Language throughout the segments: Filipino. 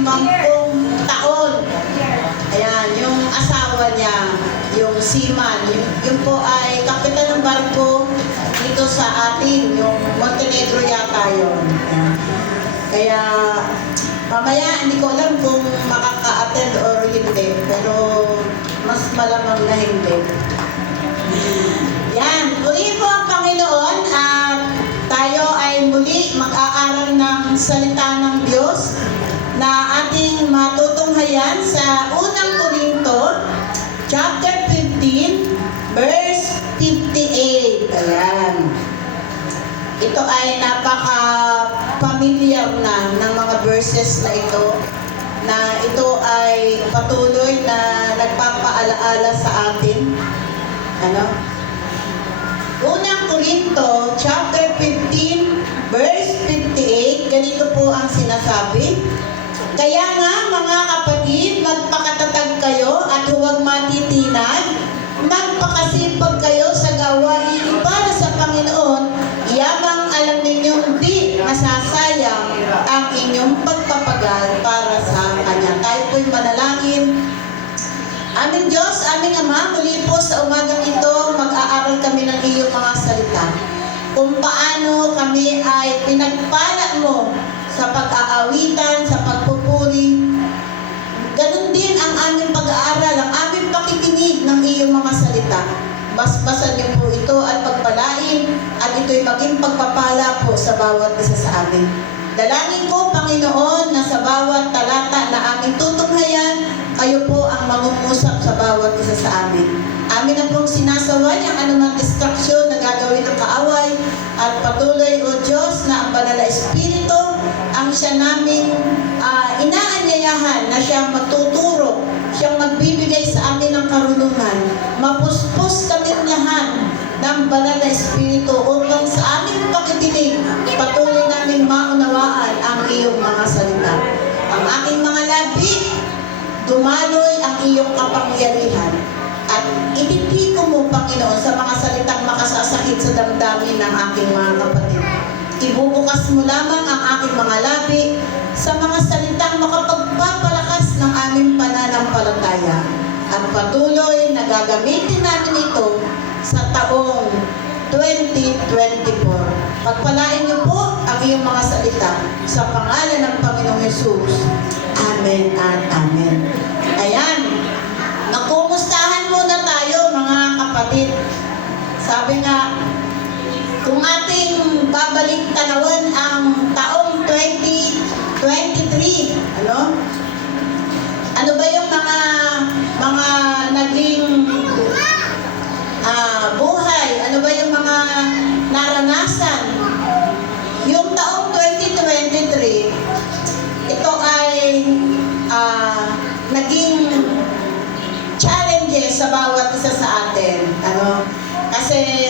50 taon. Ayan, yung asawa niya, yung seaman, yung po ay kapitan ng barko dito sa atin, yung Montenegro yata yun. Kaya, mamaya hindi ko alam kung makaka-attend or hindi, pero mas malamang na hindi. Yan, muli po ang Panginoon at tayo ay muli mag-aaral ng salita ng Diyos na ating matutunghayan sa unang Korinto, chapter 15, verse 58. Ayan. Ito ay napaka-familiar na ng mga verses na ito ay patuloy na nagpapaalaala sa atin. Unang Korinto, chapter 15, verse 58, ganito po ang sinasabi. Kaya nga, mga kapatid, magpakatatag kayo at huwag matitinag, magpakasipag kayo sa gawain para sa Panginoon, yamang alam ninyong di masasayang ang inyong pagpapagal para sa Kanya. Tayo po'y manalangin. Aming Diyos, aming Ama, muli po sa umagang ito, mag-aaral kami ng iyong mga salita. Kung paano kami ay pinagpala mo sa pag-aawitan, sa pagpupuri. Ganun din ang aming pag-aaral, ang aming pakikinig ng iyong mga salita. Basbasan niyo po ito at pagpalain at ito'y maging pagpapala po sa bawat isa sa amin. Dalangin ko, Panginoon, na sa bawat talata na aming tutunghayan, kayo po ang mangungusap sa bawat isa sa amin. Amin na pong sinasaway ang anumang distraksyon na gagawin ng kaaway at patuloy, O Diyos, na ang Banal na Espiritu ang siya naming inaanyayahan na siyang magtuturo, siyang magbibigay sa amin ng karunungan. Mapuspos kami lahat ng Banal na Espiritu upang sa aming pakikinig patuloy namin maunawaan ang iyong mga salita. Ang aking mga labi, dumaloy ang iyong kapangyarihan at ititiko mo, Panginoon, sa mga salitang makasasakit sa damdamin ng aking mga kapatid. Ibubukas mo lamang ang aking mga labi sa mga salitang makapagpapalakas ng aming pananampalataya at patuloy na gagamitin namin ito sa taong 2024. Pagpalain niyo po ang iyong mga salita sa pangalan ng Panginoong Yesus. Amen at amen. Ayan. Magkumustahan muna tayo, mga kapatid. Sabi nga, kung ating babalik tanawan ang taong 2023, ano ba yung mga naging buhay? Ano ba yung mga naranasan? Yung taong 2023, ito ay naging challenges sa bawat isa sa atin. Kasi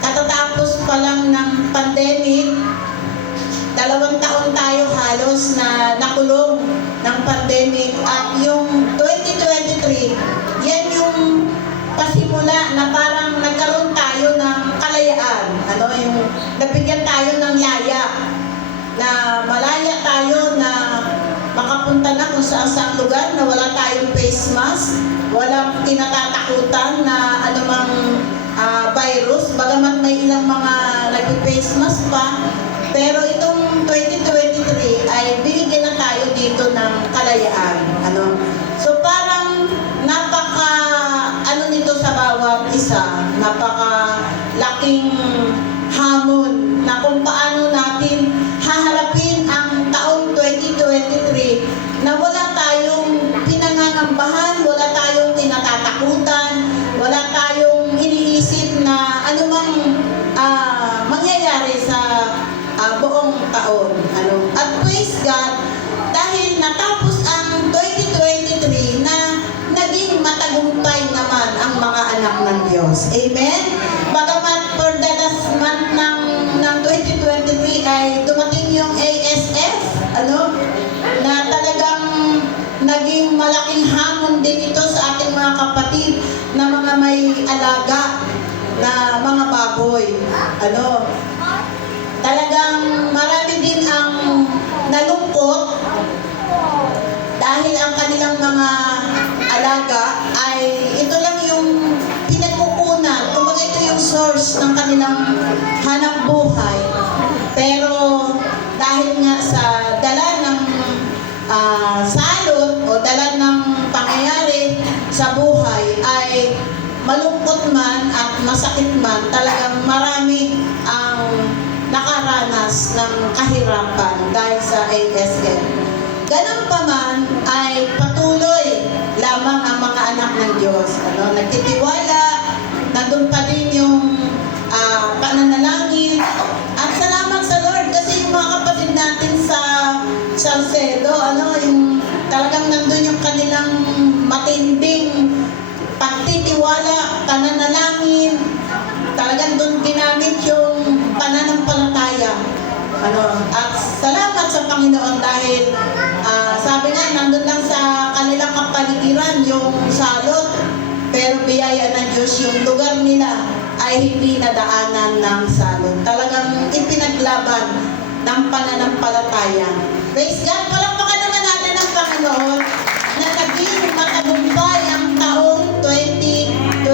katatapos pa lang ng pandemic, 2 taon tayo halos na nakulong ng pandemic, at yung 2023, yan yung pasimula na parang nagkaroon tayo ng kalayaan. Yung nabigyan tayo ng yaya, na malaya tayo na makapunta na kung saan lugar na wala tayong face mask, walang kinatatakutan na anumang virus, bagamat may ilang mga nag-face mask pa. Pero itong 2023 ay binigyan na tayo dito ng kalayaan. So parang nito sa bawat isa, napaka-laking hamon na kung paano natin haharapin ang taong 2023 na wala tayong pinangangambahan, wala tayong tinatatakutan, wala tayong iniisip na anumang mangyayari sa buong taon. At praise God, dahil natapos ang 2023 na naging matagumpay naman ang mga anak ng Diyos. Amen? Bagamat for the last month ng 2023 ay dumating yung ASF, na talagang naging malaking hamon din ito sa ating mga kapatid na mga may alaga na mga baboy. Talagang marami din ang nalungkot masakit man, talagang marami ang nakaranas ng kahirapan dahil sa ASF. Ganun pa man ay patuloy lamang ang mga anak ng Diyos. Nagtitiwala, nandun pa din yung pananalangin. At salamat sa Lord kasi yung mga kapatid natin sa Salcedo, yung talagang nandun yung kanilang matinding pagtitiwala, pananalangin. Talagang doon ginamit yung pananampalataya. At salamat sa Panginoon dahil sabi nga, nandun lang sa kanilang kapaligiran yung salot, pero biyaya ng Diyos yung lugar nila ay hindi nadaanan ng salot. Talagang ipinaglaban ng pananampalataya. Praise God! Palakpakan naman natin ang Panginoon na naging matagumpay ang taong 2023.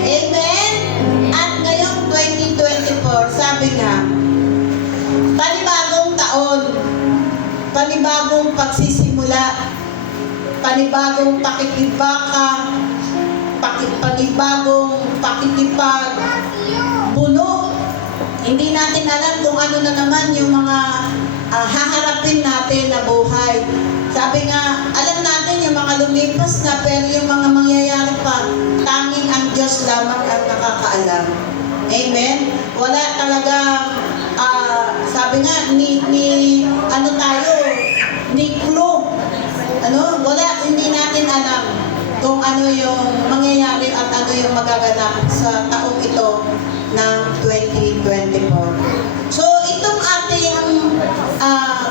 Amen? At ngayong 2024, sabi nga, panibagong taon, panibagong pagsisimula, panibagong pakikibaka, panibagong pakikipag, buno. Hindi natin alam kung ano na naman yung mga haharapin natin na buhay. Sabi nga, alam natin yung mga lumipas na, pero yung mga mangyayari pa, tanging ang Diyos lamang ang nakakaalam. Amen? Wala talaga, sabi nga, ni clue. Wala, hindi natin alam kung ano yung mangyayari at ano yung magaganap sa taong ito ng 2024. So, itong ating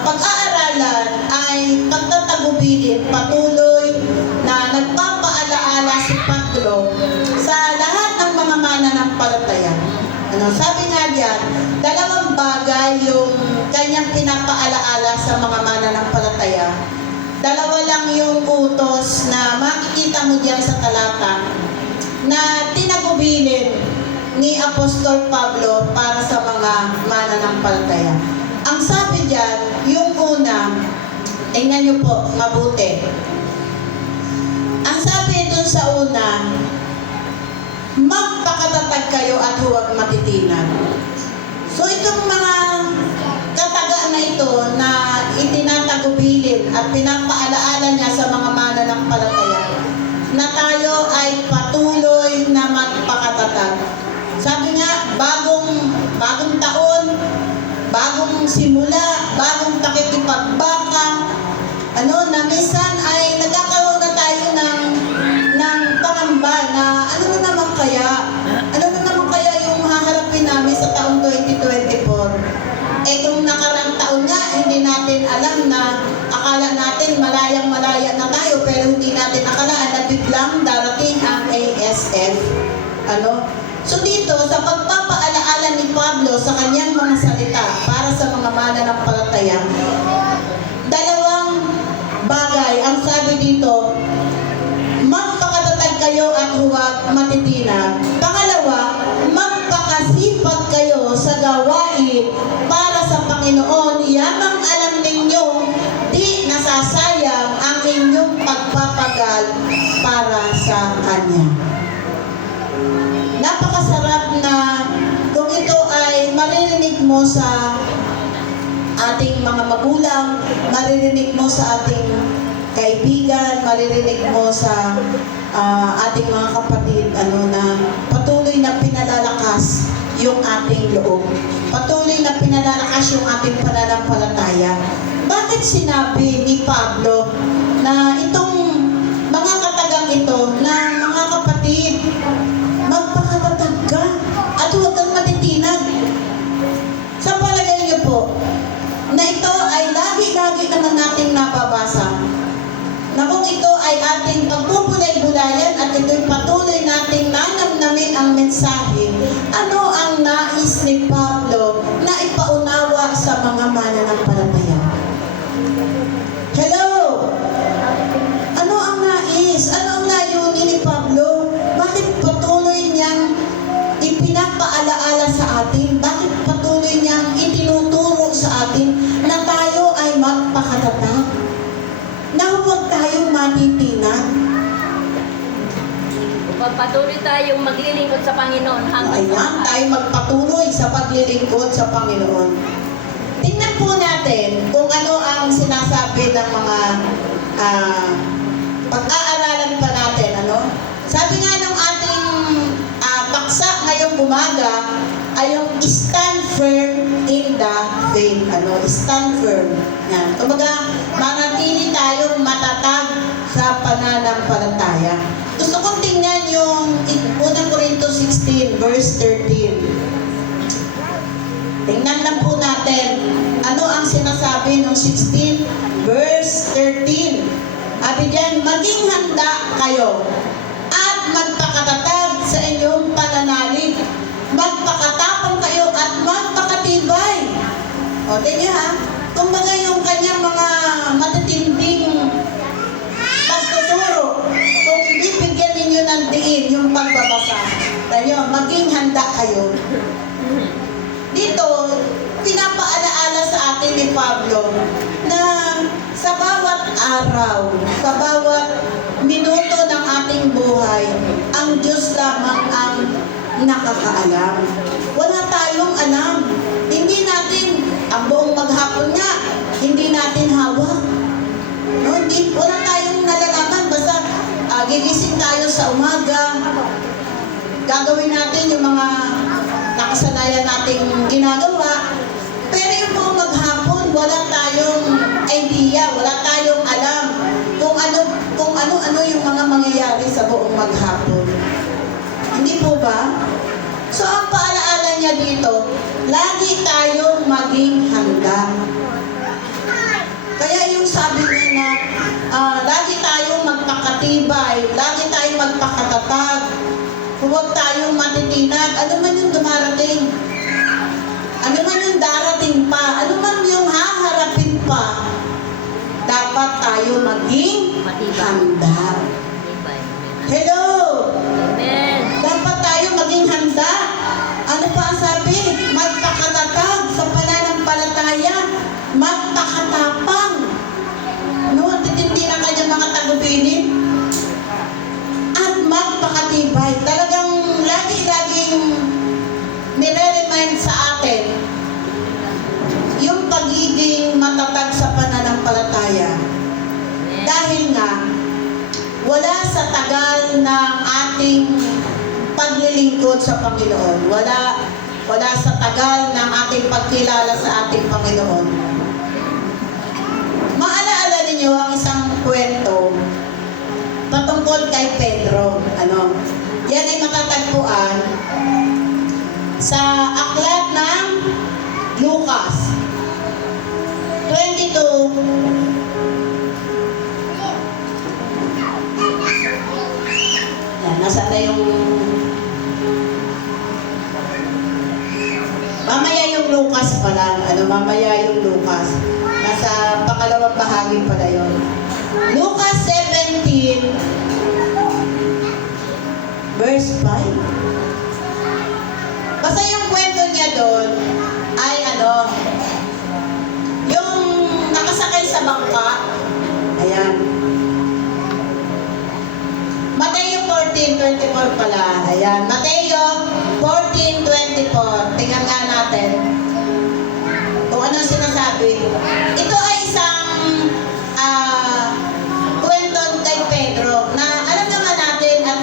pag-aaralan ay pagtatagubilin patuloy na nagpapaalaala si Pablo sa lahat ng mga mananampalataya. Sabi nga diyan, dalawang bagay yung kanyang pinapaalaala sa mga mananampalataya. Dalawa lang yung utos na makikita mo diyan sa talata na tinagubilin ni Apostol Pablo para sa mga mananampalataya. Ang sabi diyan, yung una, tingnan niyo po mabuti. Ang sabi dun sa una, magpakatatag kayo at huwag matitinag. So itong mga kataga na ito na itinatagubilin at pinapaalaala niya sa mga mananampalataya na tayo ay patuloy na magpakatatag. Sabi nga, bagong taon, bagong simula, bagong pakikipagbaka, na minsan ay nagkakaroon na tayo ng pangamba na ano na naman kaya yung haharapin namin sa taong 2024. Kung nakarang taon nga, hindi natin alam na akala natin malayang-malaya na tayo, pero hindi natin akalaan na biglang darating ang ASF. So dito, sa pagpapaalaala ni Pablo sa kanyang mga salita para sa mga mananampalataya, dalawang bagay ang sabi dito, magpakatatag kayo at huwag matitinag. Pangalawa, magpakasipag kayo sa gawain para sa Panginoon. Yamang alam ninyo, di nasasayang ang inyong pagpapagal para sa Kanya. Napakasarap na kung ito ay maririnig mo sa ating mga magulang, maririnig mo sa ating kaibigan, maririnig mo sa ating mga kapatid, na patuloy na pinalalakas yung ating loob. Patuloy na pinalalakas yung ating pananampalataya. Bakit sinabi ni Pablo na itong mga katagang ito na mga kapatid, magpakatatag ka at huwag kang matitinag? Sa palagay niyo po, na ito ay lagi-lagi naman nating nababasa, na kung ito ay ating pagbubulay-bulayan at ito'y patuloy nating nanamnamin ang mensahe, ano ang nais ni Pablo na ipaunawa sa mga mananampalataya? Hello? Ano ang nais? Ano ang layunin ni Pablo? Bakit patuloy niyang ipinapaalaala sa atin? Bakit patuloy niyang itinuturo sa atin na tayo ay magpakatatag? Na huwag tayong matitinag. Magpatuloy tayong maglilingkod sa Panginoon hanggang sa Ayan, tayo magpatuloy sa paglilingkod sa Panginoon. Tingnan po natin kung ano ang sinasabi ng mga pag-aaralan pa natin. Ano? Sabi nga ng ating paksa ngayong umaga ay yung stand firm in the faith. Ano? Stand firm. Yan. Kumbaga, manatili tayong matatag sa pananampalataya. Gusto kong tingnan yung 1 Corinto 16, verse 13. Tingnan lang po natin ano ang sinasabi ng 16, verse 13. Sabi diyan, maging handa kayo at magpakatatag sa inyong pananalig. Magpakatapang kayo at magpakatibay. O, tingnan ha. Kumbaga yung kanyang mga matitinding pagtuturo, kung bibigyan ninyo ng diin yung pagbabasa, tayo, maging handa kayo. Dito, pinapaalaala sa atin ni Pablo na sa bawat araw, sa bawat minuto ng ating buhay, ang Diyos lamang ang nakakaalam. Wala tayong alam. Hindi natin, ang buong maghapon nga, hindi natin hawak. No, wala tayong nalalaman. Basta gigising tayo sa umaga, gagawin natin yung mga nakasanayan nating ginagawa. Pero yung buong maghapon, wala tayong idea, wala tayong alam kung ano yung mga mangyayari sa buong maghapon. Hindi po ba? So, ang paalaala niya dito, lagi tayong maging handa. Kaya yung sabi niya na lagi tayong magpakatibay, lagi tayong magpakatatag, huwag tayong matitinag, ano man yung dumarating, ano man yung darating pa, ano man yung haharapin pa, dapat tayo maging handa. Hello! Amen. Dapat tayo maging handa. Ano pa ang sabi? Magpakatatag sa pananampalataya. Magpakatapang. No, titindi na kanya mga tagubilin. At magpakatibay. Talagang lagi-laging nire-remind sa atin yung pagiging matatag sa pananampalataya. Dahil nga, wala sa tagal ng ating paglilingkod sa Panginoon. Wala sa tagal ng ating pagkilala sa ating Panginoon. Maalaala ninyo ang isang kwento patungkol kay Pedro. Yan ay matatagpuan sa aklat ng Lucas 22. Yan, nasa na yung mamaya yung Lucas pala. Mamaya yung Lucas. Nasa pangalawang bahagi pala yun. Lucas 17 verse 5. Basta yung kwento niya doon ay yung nakasakay sa bangka. Ayan. Mateo 14:24 pala. Ayan. Mateo 14:24. Tingnan nga natin kung ano sinasabi. Ito ay isang kwento kay Pedro na alam naman natin at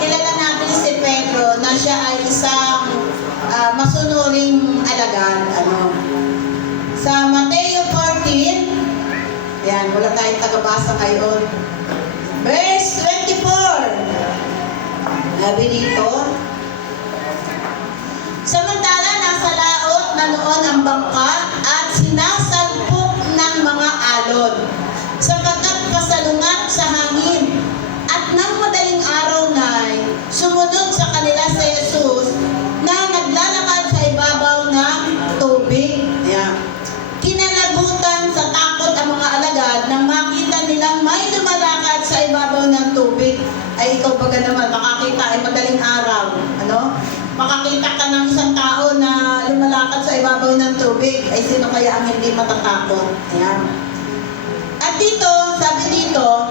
kilala natin si Pedro na siya ay isang masunuring alagad. Sa Mateo 14, ayan, wala tayong tagabasa ngayon. Verse 24. Sabi dito, samantala nasa laot na noon ang bangka at sinasalpok ng mga alon, sapagkat pasalungat sa hangin. At nang madaling araw na'y sumunod sa kanila si Jesus na naglalakad sa ibabaw ng tubig. Yeah. Kinalabutan sa takot ang mga alagad nang makita nilang may lumalakad sa ibabaw ng tubig. Ay ikaw baga naman, makakita ay madaling araw. Makakita ka ng isang tao na lumalakad sa ibabaw ng tubig. Ay sino kaya ang hindi matatakot? Ayan. At dito, sabi dito,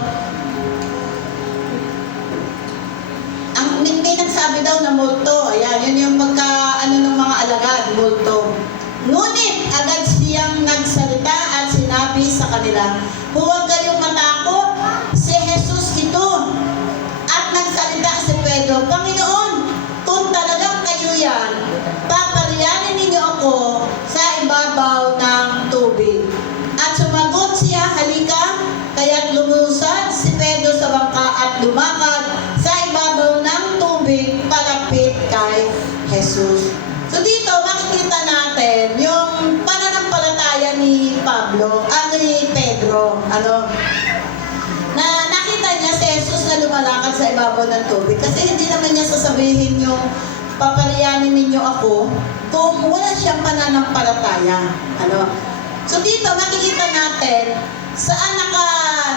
sabi daw na multo. Ayan, yun yung pagka, ng mga alagad, multo. Ngunit, agad siyang nagsalita at sinabi sa kanila, huwag kayong matakot, si Jesus ito. At nagsalita si Pedro, Panginoon, kung talagang kayo yan, papariyanin ninyo ako sa ibabaw ng tubig. At sumagot siya, halika, kaya't lumusad si Pedro sa bangka at lumakad sa ibabaw ng tubig palapit kay Jesus. So dito, makikita natin yung pananampalataya ni Pedro, na nakita niya si Jesus na lumalakad sa ibabaw ng tubig. Kasi hindi naman niya sasabihin yung papariyanin ninyo ako kung wala siyang pananampalataya. So dito, makikita natin saan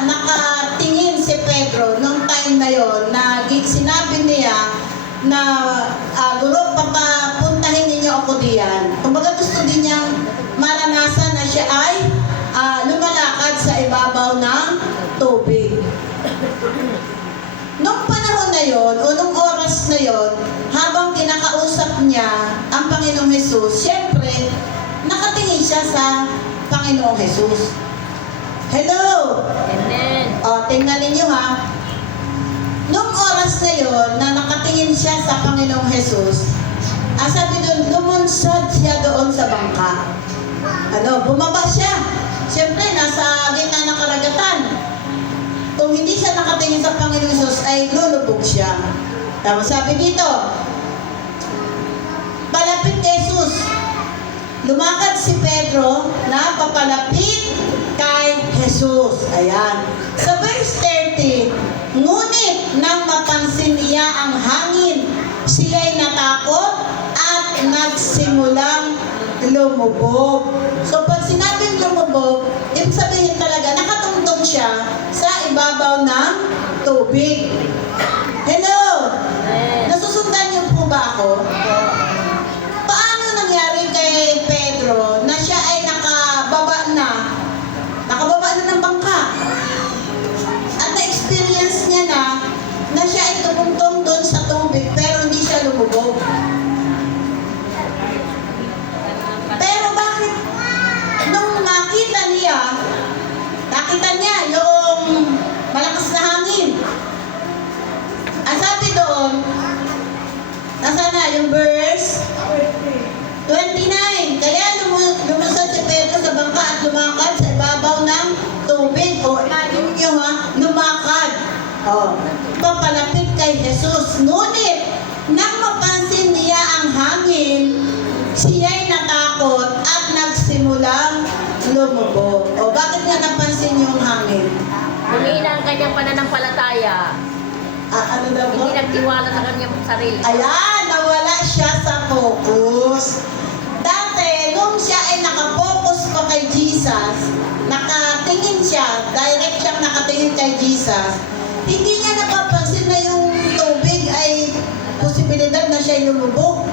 nakatingin si Pedro nung time na yon na sinabi niya na Guro, papapuntahin ninyo ako diyan. Kumbaga gusto din niyang maranasan na siya ay lumalakad sa ibabaw ng tubig. Nung panahon na yon o nung oras na yon, habang kinakausap niya ang Panginoong Jesus, siyempre, nakatingin siya sa Panginoong Jesus. Hello! Amen. Tingnan ninyo ha. Nung oras na yon na nakatingin siya sa Panginoong Jesus, sabi doon, lumunsad siya doon sa bangka. Bumaba siya. Siyempre, nasa gitna ng karagatan. Kung hindi siya nakatingin sa Panginoong Jesus, ay lulubog siya. Tama sabi dito, palapit kay Jesus. Lumakad si Pedro na papalapit kay Jesus. Ayan. Sa verse 30, ngunit nang mapansin niya ang hangin, siya'y natakot at nagsimulang lumubog. So pag sinabing lumubog, ibig sabihin talaga nakatungtong siya sa ibabaw ng tubig. Hello! Amen. Nasusundan niyo po ba ako? Paano nangyari kay Pedro na siya ay nakababa na ng bangka? At na-experience niya na siya ay tumungtong doon sa tubig pero hindi siya lumubog. Pero bakit nung nakita niya yung malakas na hangin? Ang sabi doon, nasaan na yung verse 29. Kaya lumusad si Pedro sa bangka at lumakad sa ibabaw ng tubig. Imagine nyo lumakad. Papalapit kay Jesus. Ngunit, nang mapansin niya ang hangin, siya'y natakot at nagsimulang lumubog. Bakit nga napansin yung hangin? Humina ang kanyang pananampalataya. Ano daw po? Hindi nagtiwala sa kanyang sarili. Ayan, nawala siya sa focus. Dati, nung siya ay nakapokus pa kay Jesus, nakatingin siya, direct siyang nakatingin kay Jesus, hindi niya napapansin na yung tubig ay posibilidad na siya ay lumubog.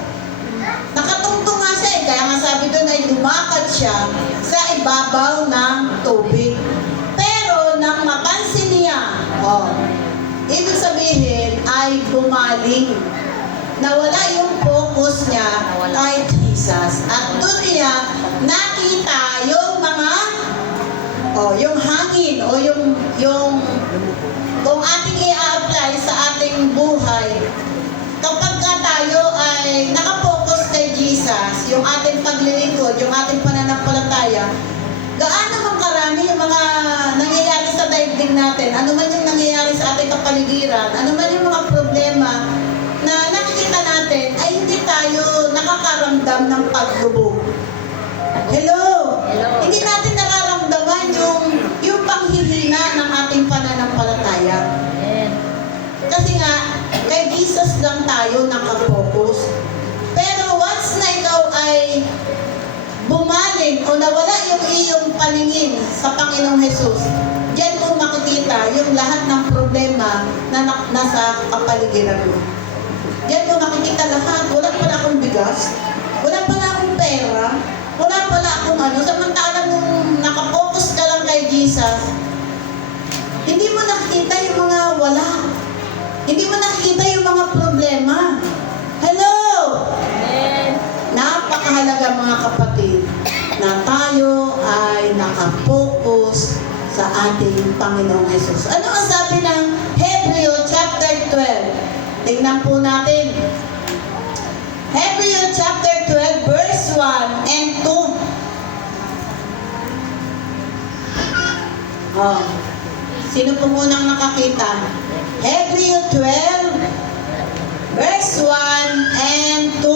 Nakatungtong nga siya kaya nga sabi doon ay lumakad siya sa ibabaw ng tubig. Pero nang mapansin niya, ibig sabihin ay bumaling. Nawala yung focus niya kay Jesus. At doon niya nakita yung mga yung hangin o yung kung ating i-apply sa ating buhay. Kapag tayo ay nakapokus kay Jesus, yung ating paglilingkod, yung ating pananampalataya, gaano man karami yung mga nangyayari sa daigdig natin, ano man yung nangyayari sa ating kapaligiran, ano man yung mga problema na nakikita natin, ay hindi tayo nakakaramdam ng paglubog. Hello? Hello. Hindi natin nararamdaman yung panghihina ng ating pananampalataya. Amen. Kasi nga, kay Jesus lang tayo nakapokus. Pero once na ikaw ay bumaling o nawala yung iyong paningin sa Panginoong Jesus, diyan mo makikita yung lahat ng problema na nasa kapaligiran mo. Diyan mo makikita lahat. Wala pala akong bigas, wala pala akong pera, wala pala akong samantalang nung nakapokus ka lang kay Jesus, hindi mo nakikita yung mga wala. Hindi mo nakikita yung mga problema. mahalaga mga kapatid na tayo ay nakapokus sa ating Panginoong Hesus. Ano ang sabi ng Hebreo chapter 12? Tingnan po natin. Hebreo chapter 12 verse 1 and 2. Oh. Sino po munang nakakita? Hebreo 12 verse 1 and 2.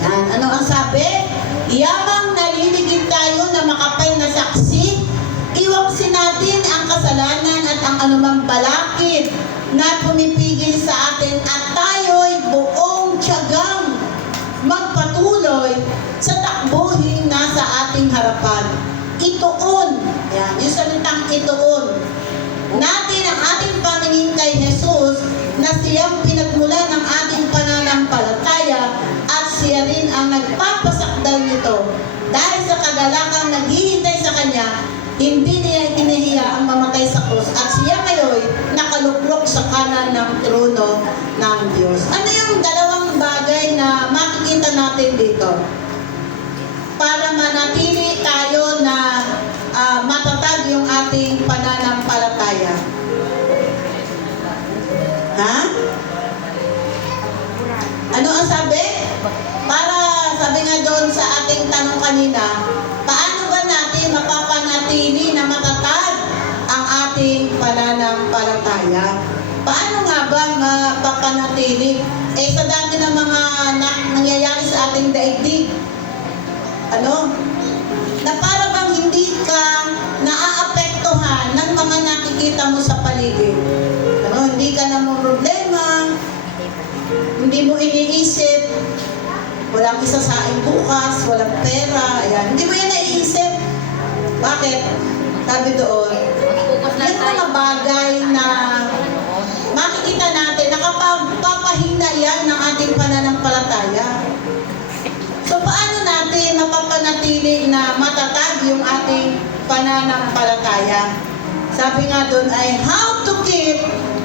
Yan. Ano ang sabi? Yamang naliligid tayo na makapal na saksi, iwaksin natin ang kasalanan at ang anumang balakid na pumipigil sa atin at tayo'y buong tiyagang magpatuloy sa takbuhin nasa ating harapan. Ituon, yan, yung salitang ituon, natin ang ating paningin kay Jesus na siyang pinagmula ng ating pananampalataya at siya rin ang nagpapasakdal nito. Dahil sa kagalakang naghihintay sa Kanya, hindi niya ikinahiya ang mamatay sa krus at siya ngayon nakaluklok sa kanan ng trono ng Diyos. Ano yung dalawang bagay na makikita natin dito? Para manatili tayo na matatag yung ating pananampalataya. Ha? Ano ang sabi? Para, sabi nga doon sa ating tanong kanina, paano ba natin mapapanatili na matatag ang ating pananampalataya? Paano nga ba mapapanatili? Sa dami ng mga nangyayari sa ating daigdig, na para bang hindi ka naaapektuhan ng mga nakikita mo sa paligid. Hindi ka na mo problema, hindi mo iniisip, walang isasaing bukas, walang pera, ayan. Hindi mo yan naiisip. Bakit? Sabi doon, yung mga bagay na makikita natin, nakapapahina yan ng ating pananampalataya. So, paano natin mapapanatili na matatag yung ating pananampalataya? Sabi nga doon ay, how to keep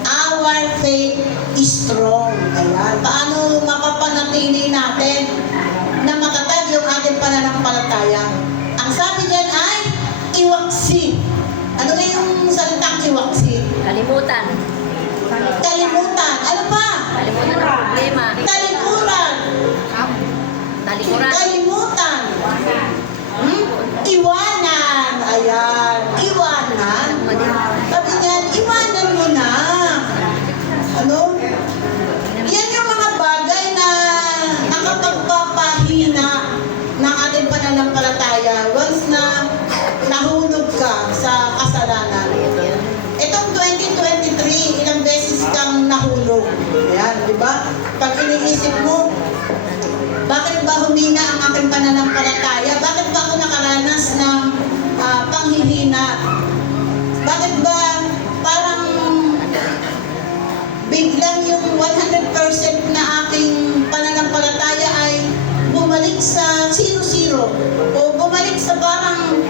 our faith strong. Ayan. Paano mapapanatili natin na matatag yung ating pananampalataya? Ang sabi dyan ay, iwaksi. Ano nga yung salitang iwaksi? Kalimutan. Kalimutan. Ano pa? Kalimutan ang problema. Talikuran. Talikuran. Kalimutan. Iwanan. Ayan. Iwanan. Sabi niyan, iwanan mo na. Yan yung mga bagay na nakapagpapahina ng ating pananampalataya once na nahulog ka sa kasalanan. Itong 2023, ilang beses kang nahulog. Ayan, di ba? Pag iniisip mo, bakit ba humina ang aking pananampalataya? Bakit ba ako nakaranas ng panghihina? Bakit ba parang biglang yung 100% na aking pananampalataya ay bumalik sa 0-0 o bumalik sa parang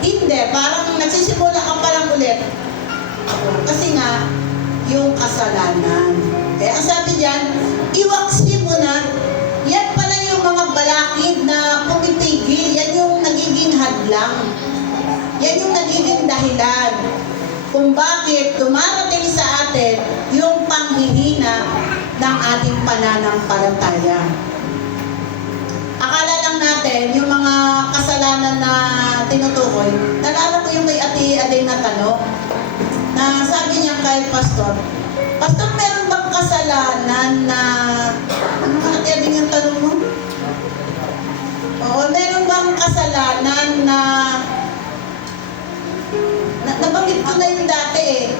hindi, parang nagsisimula ka pa lang ulit. Kasi nga, yung kasalanan. Kaya ang sabi diyan, iwaksi mo na. Yan pala yung mga balakid na pumipigil. Yan yung nagiging hadlang. Yan yung nagiging dahilan kung bakit dumarating sa atin yung panghihina ng ating pananampalataya. Akala lang natin yung mga kasalanan na tinutukoy. Nalala ko yung kay Ate Aday na tanong na sabi niya kay Pastor, Pastor, meron bang kasalanan na ano nga Ate Aday yung tanong mo? Oo, meron bang kasalanan na nabanggit ko na yung dati eh.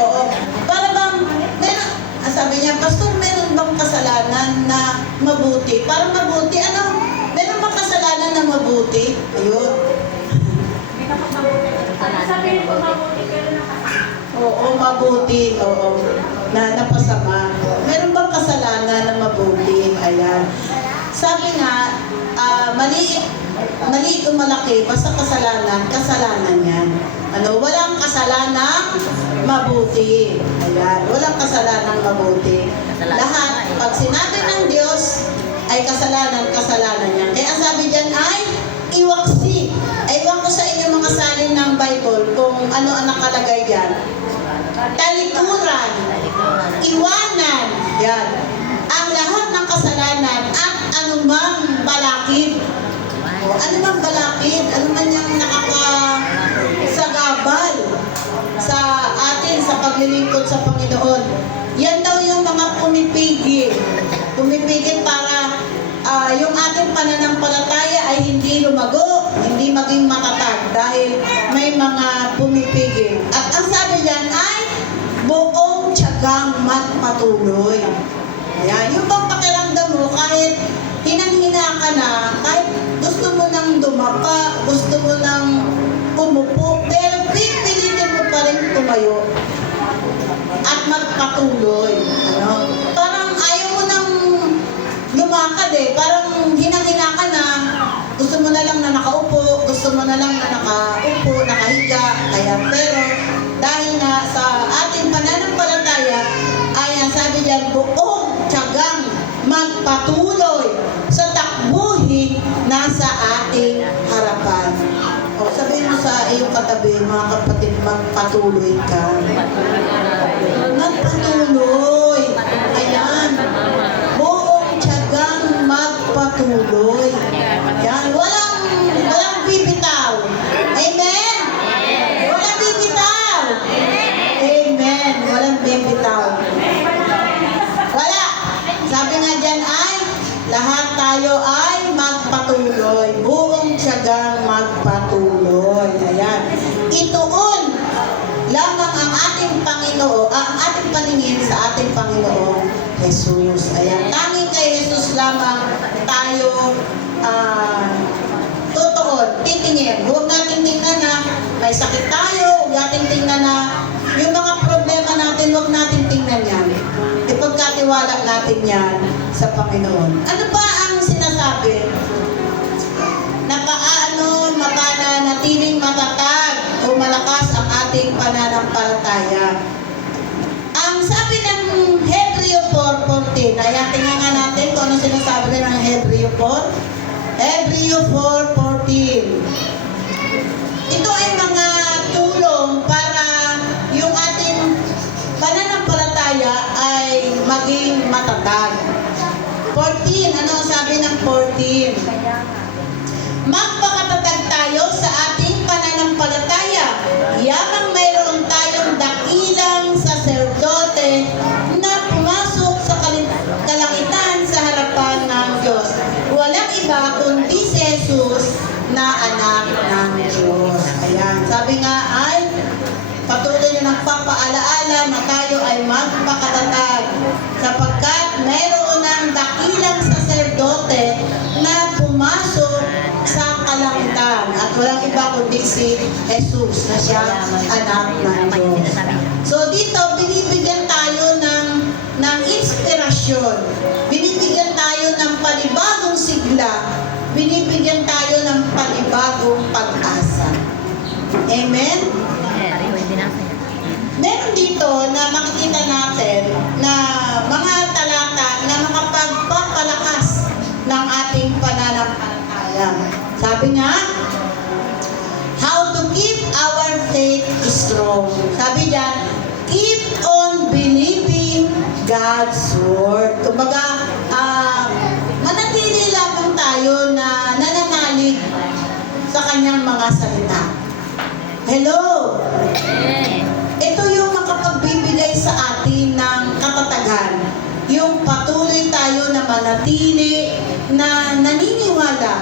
Oo. Para bang, meron, sabi niya, Pastor, meron bang kasalanan na mabuti? Para mabuti, ano? Meron bang kasalanan na mabuti? Ayun. Oo, mabuti. Oo. Na napasama. Meron bang kasalanan na mabuti? Ayan. Sabi nga, maliit o malaki, basta kasalanan yan. Walang kasalanang mabuti. Ayan, walang kasalanang mabuti. Lahat, pag sinabi ng Diyos, ay kasalanan niya. Kaya ang sabi diyan ay iwaksi. Ewan ko sa inyo mga salin ng Bible kung ano ang nakalagay diyan. Talikuran, iwanan, yan. Ang lahat ng kasalanan at anumang balakid. O, anumang balakid, anuman yung nakakasagabal sa atin sa paglilingkod sa Panginoon. Yan daw yung mga pumipigil. Pumipigil para yung ating pananampalataya ay hindi lumago, hindi maging matatag dahil may mga pumipigil. At ang sabi diyan ay buong tiyagang magpatuloy. Ayan, yung bang pakiramdam mo kahit hinang-hina ka na, kahit gusto mo nang dumapa, gusto mo nang umupo, pero pipilitin mo pa rin tumayo at magpatuloy. Ano? Parang ayaw mo nang lumakad parang hinang-hina ka na, gusto mo na lang na nakaupo, gusto mo na lang na nakaupo, nakahiga, kaya pero dahil nga sa ating pananampalataya ay ang sabi diyan buong tiyagang magpatuloy sa takbuhin nasa ating harapan. O sabihin mo sa iyong katabi, mga kapatid, magpatuloy ka. Magpatuloy. Ayan. Buong tiyagang magpatuloy. Yan. Walang bibitaw. Amen? Walang bibitaw. Amen. Walang bibitaw. Wala. Sabi nga dyan ay, lahat tayo ay magpatuloy. Buong tiyagang magpatuloy. Ayan. Ituon lamang ang ating Panginoon, ang ating paningin sa ating Panginoong Jesus. Ayan. Tanging kay Jesus lamang tayo tutuon, titingin. Huwag natin tingnan na may sakit tayo, huwag natin tingnan na yung mga problema natin, huwag natin tingnan yan. Ipagkatiwala natin yan sa Panginoon. Ano ba ang sinasabi? Na paano mapananatiling matatag o malakas ang ating pananampalataya. Ang sabi ng Hebreo 4:14, ayan, tingnan nga natin kung ano sinasabi ng Hebreo 4. Hebreo 4:14. Ito ay mga tulong para yung ating pananampalataya ay maging matatag. 14, ano ang sabi ng 14? Magpakatatag tayo sa ating pananampalataya. Yamang mayroon tayong dakilang saserdote na pumasok sa kalangitan sa harapan ng Diyos. Walang iba kundi si Jesus na anak ng Diyos. Ayan, sabi nga ay patuloy na nagpapaalaala na tayo ay magpakatatag sapagkat mayroon ng dakilang saserdote na pumasok sa kalangitan at walang iba kundi si Jesus na siya anak ng Diyos. So dito binibigyan tayo ng inspirasyon, binibigyan tayo ng panibagong sigla, binibigyan tayo ng panibagong pag-asa. Amen? Meron dito na makikita natin na mga talata na makapagpapalakas ng ating pananampalataya. Sabi nga, how to keep our faith strong. Sabi diyan, keep on believing God's Word. Kumbaga, manatili lamang tayo na nananalig sa kanyang mga salita. Hello! Ito yung makapagbibigay sa atin ng katatagan. Yung patuloy tayo na manatili, na naniniwala.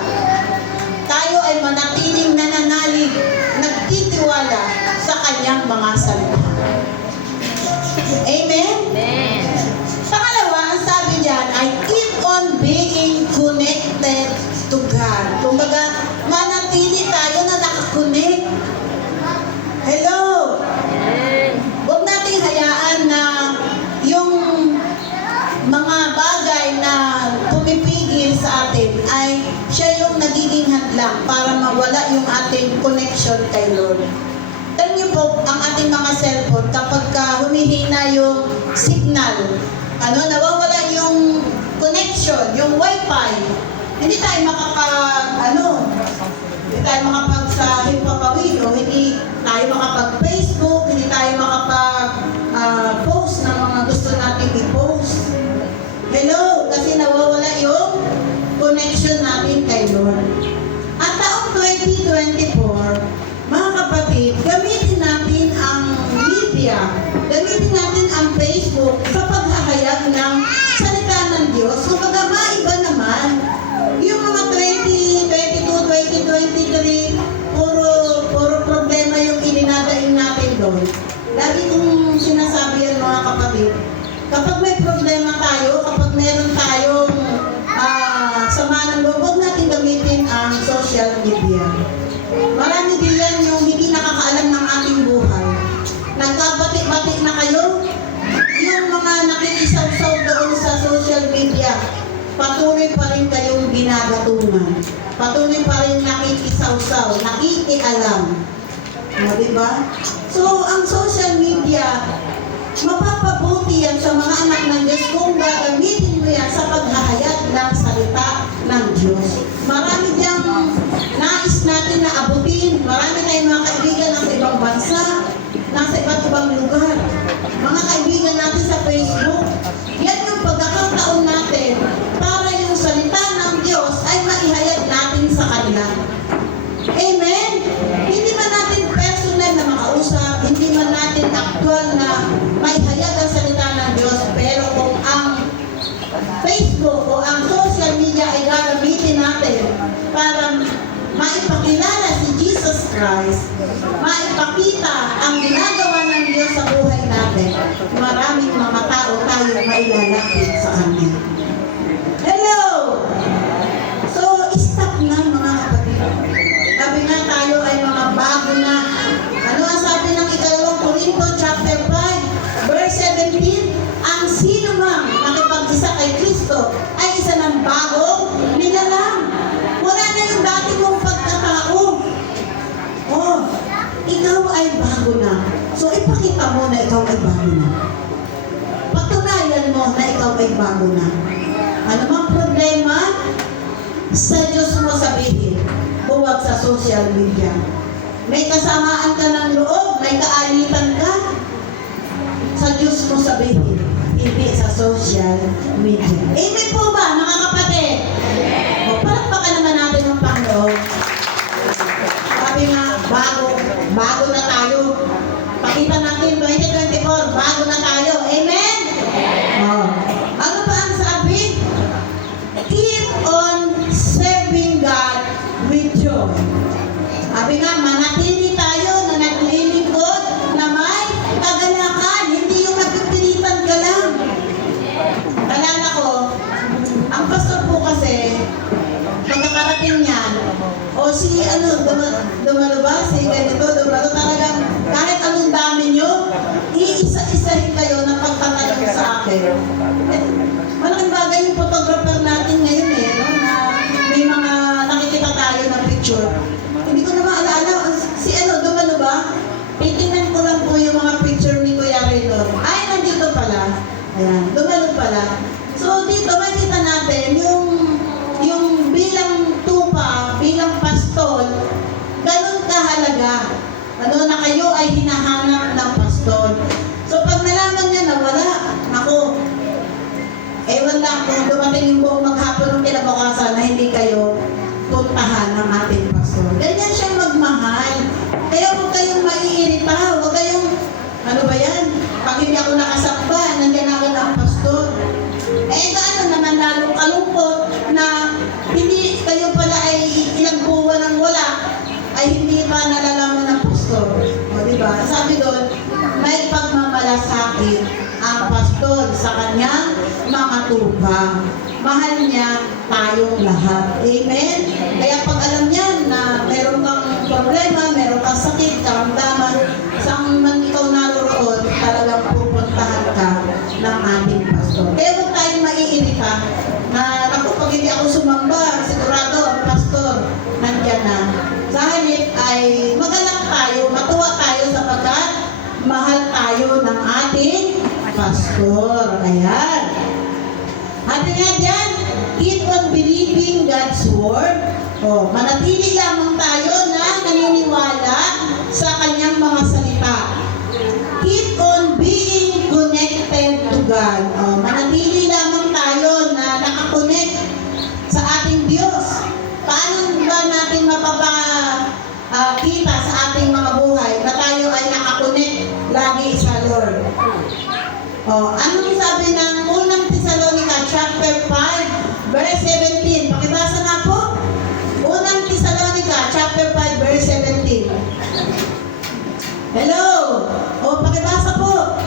Tayo ay manatiling nananalig, nagtitiwala sa kanyang mga salita. Amen? Amen. Pangalawa, ang sabi diyan ay keep on being connected to God. Kumbaga, manatili tayo na nakakonect. Hello! Huwag nating hayaan na yung mga bagay na pumipigil sa atin ay siya yung nagiging hadlang para mawala yung ating connection kay Lord. Tignan niyo po ang ating mga cellphone kapag humihina yung signal, nawawala yung connection, yung wifi. Hindi tayo hindi tayo makapag sa himpapawid o hindi tayo makapag-Facebook, hindi tayo makapag-post ng mga gusto natin i-post. Hello, kasi nawawala yung connection natin kay Lord. At taong 2024, mga kapatid, gamitin natin ang media, gamitin natin ang Facebook sa paghahayag ng salita ng Diyos. Kumbaga, maiba naman. Yung mga 2022, 2023, puro problema yung ininadaing natin doon. Lagi kong sinasabi yan, mga kapatid, kapag may problema tayo, kapag meron tayong sama ng loob, huwag natin gamitin ang social media. Marami din yan yung hindi nakakaalam ng ating buhay. Nagkabati-bati na kayo, yung mga nakikisaw-saw doon sa social media, patuloy pa rin kayong ginagatungan. Patuloy pa rin nakikisaw-saw, nakikialam. Diba? So, ang social media, mapapabuti yan sa mga anak ng Diyos kung gagamitin mo yan sa paghahayag ng salita ng Diyos. Marami diyang nais natin na abutin. Marami tayong mga kaibigan nasa ibang bansa, nasa iba't ibang lugar. Mga kaibigan natin sa Facebook, yan yung pagkakataon natin para yung salita ng Diyos ay maihayag natin sa kanila. Amen? Hindi man natin personal na makausap, hindi man natin actual na maihayag ang salita ng Diyos, pero kung ang Facebook o ang social media ay gagamitin natin para maipakilala si Jesus Christ, maipakita ang ginagawa ng Diyos sa buhay natin, maraming mga tao tayo mailalapit sa Kanya. Hello! So, stop na mga kapatid. Sabi nga tayo ay mga bago na. Ano ang sabi ng 2 Corinto chapter 5, verse 17? Ang sino mang nakipag-isa kay Kristo ay isa ng bagong nilalang. Wala na yung dati mong pagkatao. Oh, ikaw ay bago na. So, ipakita mo na ikaw ay bago na. Patunayan mo na ikaw ay bago na. Ano mang problema, sa Diyos mo sabihin, huwag sa social media. May kasamaan ka ng loob, may kaalitan ka, sa Diyos mo sabihin, hindi sa social media. Amen po ba, mga kapatid? O, palakpakan naman natin ng Panginoon. Sabi nga, bago na tayo. Pakita natin, 2024, bago na tayo. Amen? O, ano pa ang sabi? Keep on serving God with joy. Sabi nga, manatili tayo na naglilingkod na may kagalakan, hindi yung napipilitan ka lang. Alala ko, ang pastor po kasi, pagkakarating niyan, o si dumalo ba? Si ganito, dumalo talagang, kahit anong dami nyo, iisa-isahin kayo na pagtatanong sa akin. Malaking bagay yung photographer natin ngayon no? Na may mga nakikita tayo ng picture. Hindi ko na maalala, dumalo ba? Titingnan ko lang po yung mga picture ni Kuya Raynor. Ay, nandito pala. Ayan, dumalo pala. So, dito makita natin yung bilang tupa, bilang pastol, ganun kahalaga. Na kayo ay hinahanap ng pastol. So, pag nalaman niya na wala, ako, ewan lang kung dumating yung buong maghapon ng kinabukasan na hindi kayo puntahan ng ating pastor. Ganyan siyang magmahal. Kaya huwag kayong maiirita, huwag kayong, ano ba yan? Pag hindi ako nakasakba, nandiyan agad ang pastor. Gaano naman lalong kalungkot na hindi kayo pala ay ilang buwan ang wala, ay hindi pa nalalaman ng pastor. O, diba? Sabi doon, may pagmamalasakit ang pastor sa kanyang mga tupa. Mahal niya tayong lahat. Amen? Kaya pag alam niya na meron kang problema, meron kang sakit, karamdaman, saan man ikaw naroroon, talagang pupuntahan ka ng ating pastor. Kaya huwag tayong maiirita na ako, pag hindi ako sumamba, sigurado ang pastor nandiyan na. Sa halip ay magalak tayo, matuwa tayo sapagkat mahal tayo ng ating pastor. Ayan. Sabi nga dyan, keep on believing God's word. Manatili lamang tayo na naniniwala sa kanyang mga salita. Keep on being connected to God. Manatili lamang tayo na nakakonect sa ating Diyos. Paano ba natin mapapakita sa ating mga buhay na tayo ay nakakonect lagi sa Lord? Anong sabi ng unang Thessalonica chapter 5 verse 17? Pakibasa nga po. Unang Thessalonica chapter 5 verse 17. Hello! Pakibasa po.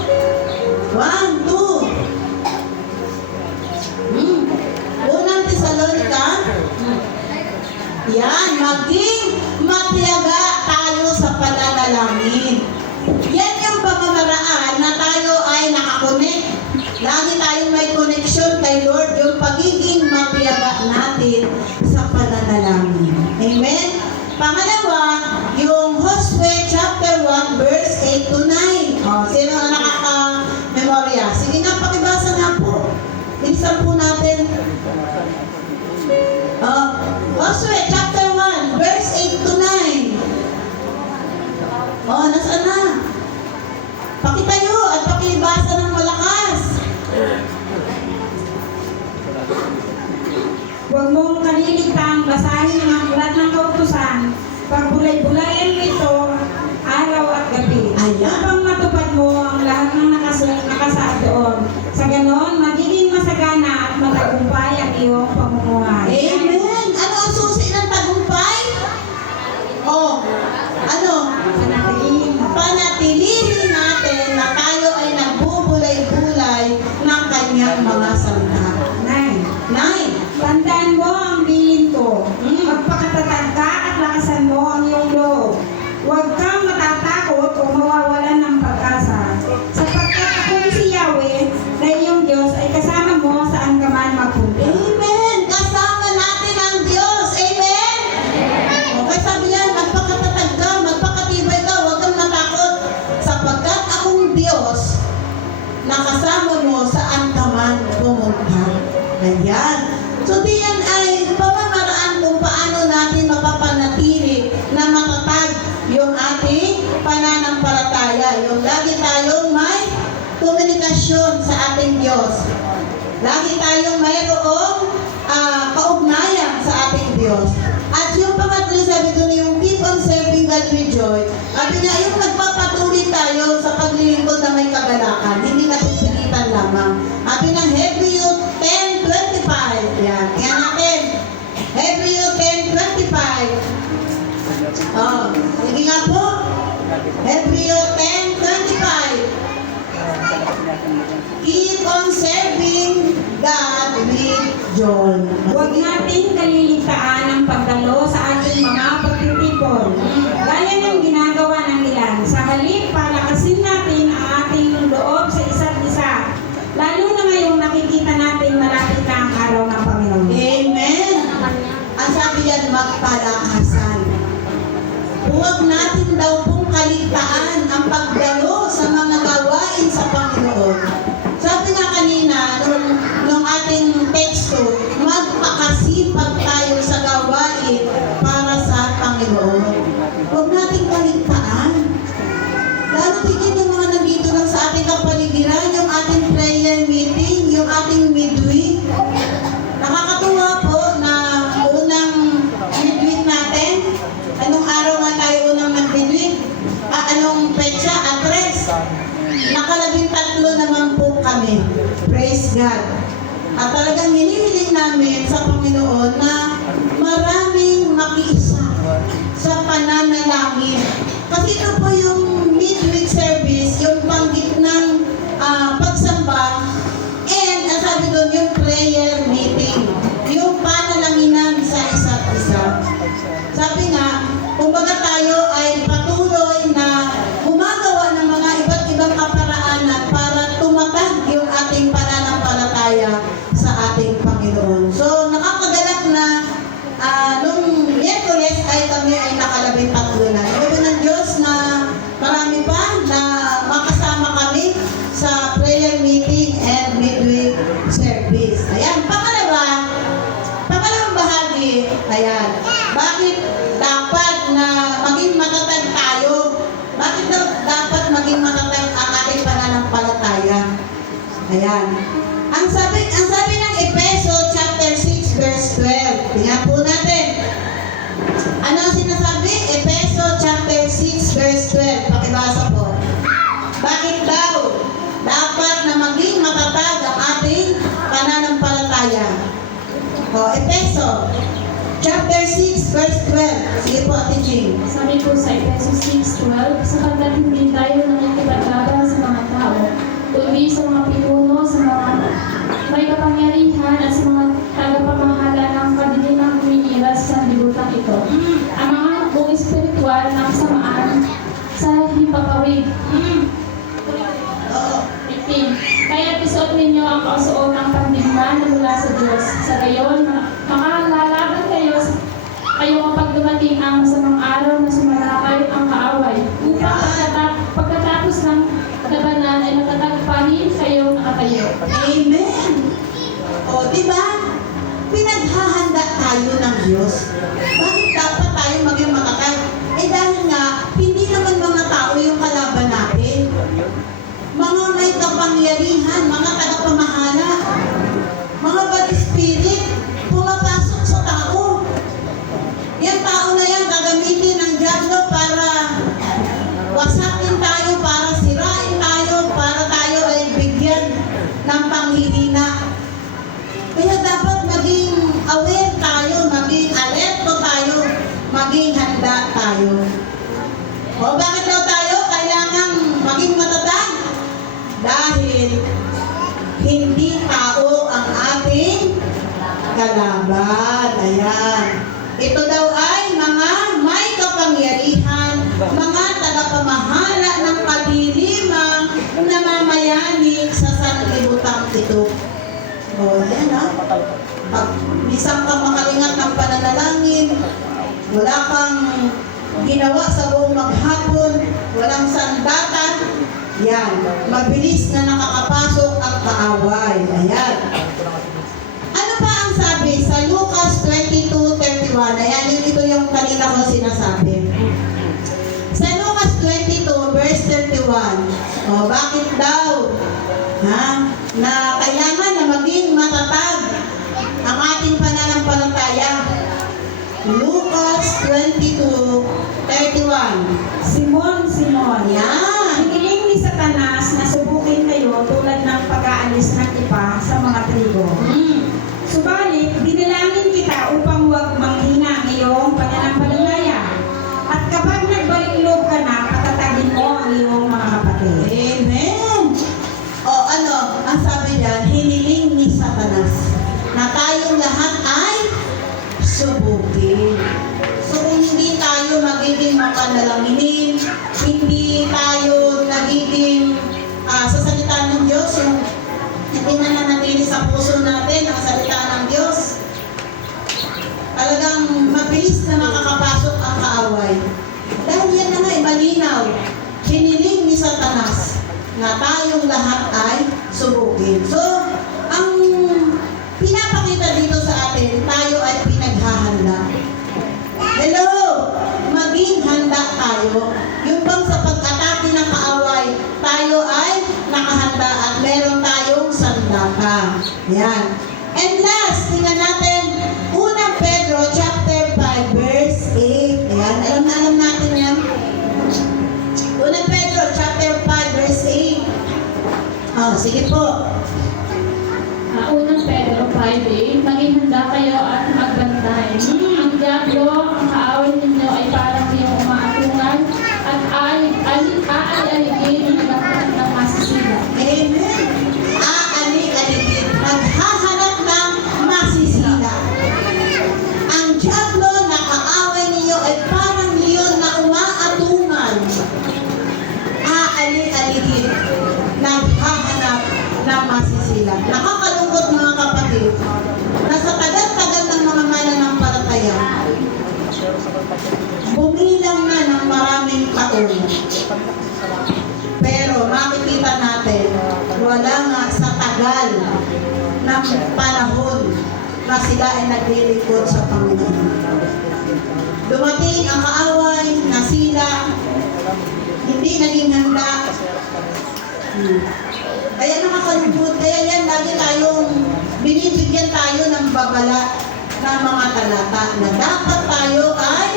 1, 2. Unang Thessalonica. Yan, maging matiyaga tayo sa pananalangin. Yan yung pamamaraan na tayo ay nakakonect. Lagi tayong may connection kay Lord, yung pagiging matiyaga natin sa pananalangin. Amen? Pangalawa, yung Josue chapter 1 verse 8 to 9. Sino ang nakaka-memorya? Sige nga, pakibasa nga po. Bilisan po natin. Josue chapter 1 verse 8 to 9. Nasaan na? Pakitayo at pakibasa ng malakas. Huwag mong kaliligtang basahin ang aklat ng kautusan, pagbulay-bulayan ito araw at gabi. Ayan. Upang matupad mo ang lahat ng nakasaad doon. Sa ganon, magiging masagana at matagumpay ang iyong pamumuhay. Amen. Ano ang susi ng tagumpay? Panatilihin natin na tayo ay nagbubulay-bulay ng kanyang mga salita. 9. Tandaan mo ang bilin ko. Magpakatatag ka at lakasan mo ang iyong loob. Huwag kang matatakot o mawawalan ng pag-asa. Sapagkat ako si Yahweh na iyong Diyos ay kasama mo saan ka man magpunta. Amen. Kasama natin ang Diyos. Amen. Okay, sabi yan, magpakatatag ka, magpakatibay ka, huwag kang matakot. Sapagkat akong Diyos, nakasama mo saan ka man pumunta. Ayan. So diyan ay pamamaraan kung paano natin mapapanatili na matatag yung ating pananampalataya. Yung lagi tayong may komunikasyon sa ating Diyos. Lagi tayong mayroong kaugnayan sa ating Diyos. At yung pangatlo, sabi doon yung keep on serving God with joy. Sabi niya, yung nagpapatuloy tayo sa paglilingkod na may kagalakan, hindi napipilitan lamang. Sabi ng Hebreo 10:25. Yan, tingnan natin. Hebreo 10:25. Sige nga po. Hebreo 10:25. Keep on serving God with joy. Huwag nating kaliligtaan ang pagdalo sa ating mga pagtitipon. Gaya ng ginagawa ng ilan. Sa halip, palakasin natin ang ating loob sa isa't isa. Lalo na ngayong nakikita natin malapit na ang araw ng Panginoon. Amen. Ang sabi yan, magpalakasan. Huwag natin daw pong kaligtaan ang pagdalo sa mga gawain sa Panginoon. Sabi nga kanina, nung ating teksto, magpakasipag tayo sa gawain para sa Panginoon. Huwag natin kaligtaan. Lalo tigil yung mga nandito lang sa ating kapaligiran, yung ating prayer meeting, yung ating midweek. Nakakatuwa po na unang midweek natin. Anong araw nga tayo unang mag-midweek? Anong petsa? Atres. Naka-13 naman po kami. Praise God. At talagang hinihiling namin sa Panginoon na maraming makiisa sa pananalangin. Kasi ito po yung midweek service, yung panggitnang pagsamba, and sabi doon yung prayer meeting, yung panalanginan sa isa't isa. Sabi nga, kumbaga tayo ay patuloy na gumagawa ng mga iba't ibang kaparaanan para tumatag yung ating pananampalataya sa ating Panginoon. So, nakakagalak na nung Miyerkules ay kami ay naka-13 na. Sabi ng Diyos, Ayan. Ang sabi ng Efeso chapter 6 verse 12. Tingnan po natin. Ano ang sinasabi? Efeso chapter 6 verse 12. Pakibasa po. Bakit daw dapat na maging matatag ang ating pananampalataya? Efeso chapter 6 verse 12. Sige po, Ate Jean. Sabi po sa Efeso 6:12, sapagkat hindi tayo nakikipaglaban sa mga tao, kundi sa mga pinuno, sa mga may kapangyarihan at sa mga tagapamahala ng kadilimang umiiras sa libutan ito. Ang mga buong espiritual na kasamaan sa hipagkawid. 18. Kaya isuot ninyo ang kausuot ng pandigma na mula sa Diyos. Sa gayon, makalalaban kayo kapag dumating ang masamang araw na sumalakay ang kaaway. Upang pagkatapos ng labanan ay matatag pa rin kayo nakatayo. Amen. O, di ba? Pinaghahanda tayo ng Diyos. Bakit dapat tayo maging matatag? Dahil nga, hindi naman mga tao yung kalaban natin. Mga may kapangyarihan, mga tagapamahala, mga bad spirit, pumapasok sa tao. Yung tao na yan, gagamitin ng diablo para wasakin tayo, para sirain tayo, para tayo ay bigyan ng panghihina. Kaya dapat maging aware tayo, maging alerto tayo, maging handa tayo. O bakit daw tayo kailangan maging matatag? Dahil hindi tao ang ating kalaban. Ayan. Ito daw ay mga may kapangyarihan, mga tagapamahala ng kadilimang namamayani sa sanlibutan ito. O, ayan ha. Pag isang ka makalingat ng pananalangin, wala kang ginawa sa buong maghapon, walang sandata, yan, mabilis na nakakapasok ang kaaway. Ayan. Ano pa ang sabi sa Lucas 22:31? Ayan, ito yung kanina ko sinasabi. Sa Lucas 22 verse 31, bakit daw na kailangan na maging matatag ang ating pananampalataya? Lucas 22:31. Simon, Simon, Yan. hiniling ni Satanas na subukin kayo tulad ng pag-aalis ng ipa sa mga trigo. Subalit, dinalangin kita upang huwag manghina ang iyong pananampalataya. At kapag nagbalik loob ka na, patatagin mo ang iyong mga kapatid. Amen. O ano, ang sabi diyan, hiniling ni Satanas na tayong lahat ay subukin. So kung hindi tayo magiging mapanalanginin, hindi tayo nagiging sa salita ng Diyos, yung hindi nananatili sa puso natin ang salita ng Diyos, talagang mabilis na makakapasok ang kaaway. Dahil yan na nga, malinaw. Hiniling ni Satanas na tayong lahat ay subukin. So, ang pinapakita dito sa atin, tayo ay pinaghahanda. Hello! Maging handa tayo. Yung bang sa pag-atake ng kaaway, tayo ay nakahanda at meron tayong sandata. Yan. And last, tingnan natin, unang Pedro chapter 5 verse 8. Ayan, alam natin yan. Unang Pedro chapter 5 verse 8. Sige po. Unang Pedro 5:8, maging handa kayo at magbantay. Ang diablo, ang kaaway ninyo ay parang yung umaatungan at aalig-aligin ng naghahanap ng masisila. Amen. Aali-aligid. Naghahanap ng masisila. Ang diablo na kaaway niyo ay parang leon na umaatungan. Aali-aligid. Naghahanap ng masisila. Nakakalungkot mga kapatid na sa tagal-tagal ng mga mananampalataya, bumilang na ng maraming taon. Pero makikita natin, wala nga sa tagal ng panahon na sila ay naglilingkod sa Panginoon. Dumating ang kaaway na sila, hindi naging handa. Kaya nakakalungkot, kaya yan lagi tayong binibigyan tayo ng babala ng mga talata na dapat tayo ay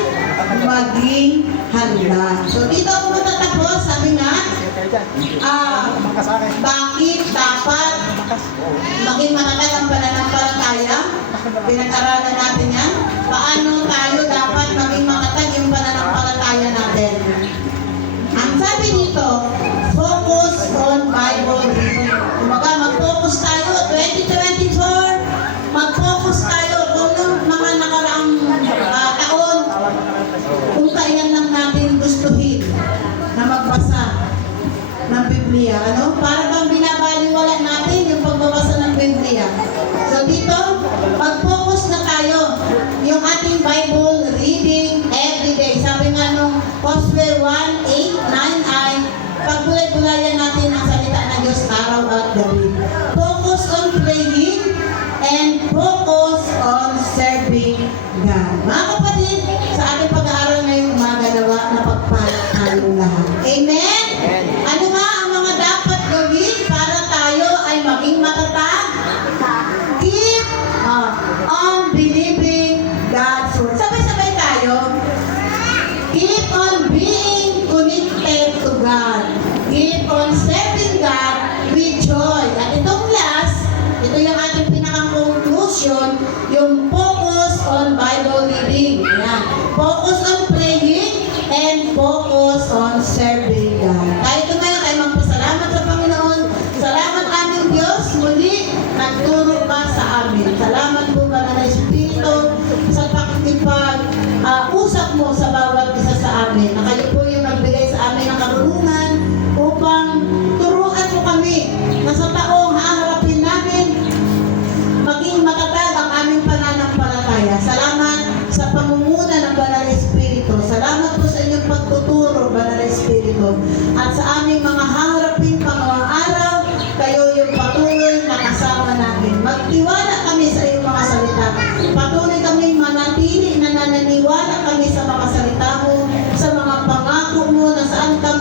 maging handa. So dito ako matatapos, sabi nga, bakit dapat maging matatag ang pananampalataya? Pinag-aralan natin yan. Paano tayo dapat maging matatag yung pananampalataya natin? Ang sabi dito, focus on Bible reading. Kumaga, mag-focus tayo 2024, mag-focus tayo kung yung mga nakaraang taon, kung kailan lang natin gustuhin na magbasa ng Biblia. Ano? Para bang binabaliwala natin yung pagbabasa ng Biblia. So dito, mag-focus na tayo yung ating Bible reading every day. Sabi nga nung Gospel 1:8-9 ay pagbulay-bulayan natin ang salita ng Diyos araw at gabi. Focus on praying and focus on serving God. Mga kapatid, sa ating pag-aaral ngayong umaga nawa na pagpapalong lahat. Amen? Ano nga ang mga dapat gawin para tayo ay maging matatag? Keep on believing God's word. Sabay-sabay tayo. Keep on being connected to God. Keep on serving God with joy. At itong last, ito yung ating pinaka-conclusion, yung focus on Bible reading. Yan. Focus on praying and focus on serving God. Tayo tumayo tayo magpasalamat sa Panginoon. Salamat aming Diyos, muli nagturo ka sa amin. Salamat po Banal na Espiritu sa pakikipag-usap mo sa bawat isa sa amin. Na kayo po yung nagbigay sa amin ng karunungan upang turuan mo kami na sa taong haharapin namin maging matatag ang aming pananampalataya. Salamat sa pangunguna ng Banal na Espiritu. Salamat po sa inyong pagtuturo, Banal na Espiritu. At sa aming mga haharapin pang mga araw, kayo yung patuloy na kasama namin. Magtiwala kami sa iyong mga salita. Patuloy kami manatili na nananiwala kami sa mga salita mo, sa mga pangako mo na saan kami